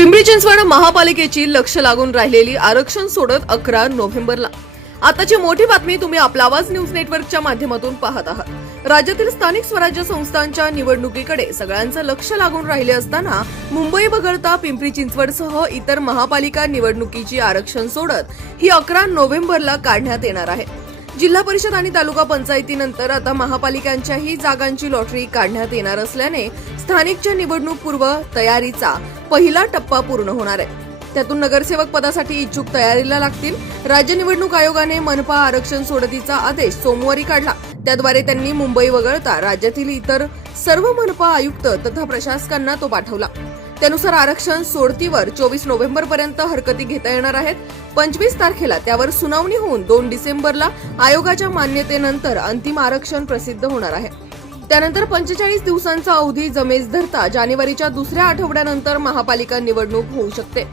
पिंपरी चिंचवड महापालिकेची लक्ष लागून राहिलेली आरक्षण सोडत अकरा नोव्हेंबरला. आताची मोठी बातमी तुम्ही आपला आवाज न्यूज नेटवर्कच्या माध्यमातून पाहत आहात. राज्यातील स्थानिक स्वराज्य संस्थांच्या निवडणुकीकडे सगळ्यांचं लक्ष लागून राहिले असताना मुंबई वगळता पिंपरी चिंचवडसह इतर महापालिका निवडणुकीची आरक्षण सोडत ही अकरा नोव्हेंबरला काढण्यात येणार आहे. जिल्हा परिषद आणि तालुका पंचायतीनंतर आता महापालिकांच्याही जागांची लॉटरी काढण्यात येणार असल्याने स्थानिकच्या निवडणूक पूर्व तयारीचा पहिला टप्पा पूर्ण होणार आहे. त्यातून नगरसेवक पदासाठी इच्छुक तयारीला लागतील. राज्य निवडणूक आयोगाने मनपा आरक्षण सोडतीचा आदेश सोमवारी काढला. त्याद्वारे त्यांनी मुंबई वगळता राज्यातील इतर सर्व मनपा आयुक्त तथा प्रशासकांना तो पाठवला. त्यानुसार आरक्षण सोडतीवर चोवीस नोव्हेंबर पर्यंत हरकती घेता येणार आहेत. पंचवीस तारखेला त्यावर सुनावणी होऊन दोन डिसेंबरला आयोगाच्या मान्यतेनंतर अंतिम आरक्षण प्रसिद्ध होणार आहे. त्यानंतर पंचेचाळीस दिवसांचा अवधी जमेस धरता जानेवारीच्या दुसऱ्या आठवड्यानंतर महापालिका निवडणूक होऊ शकते.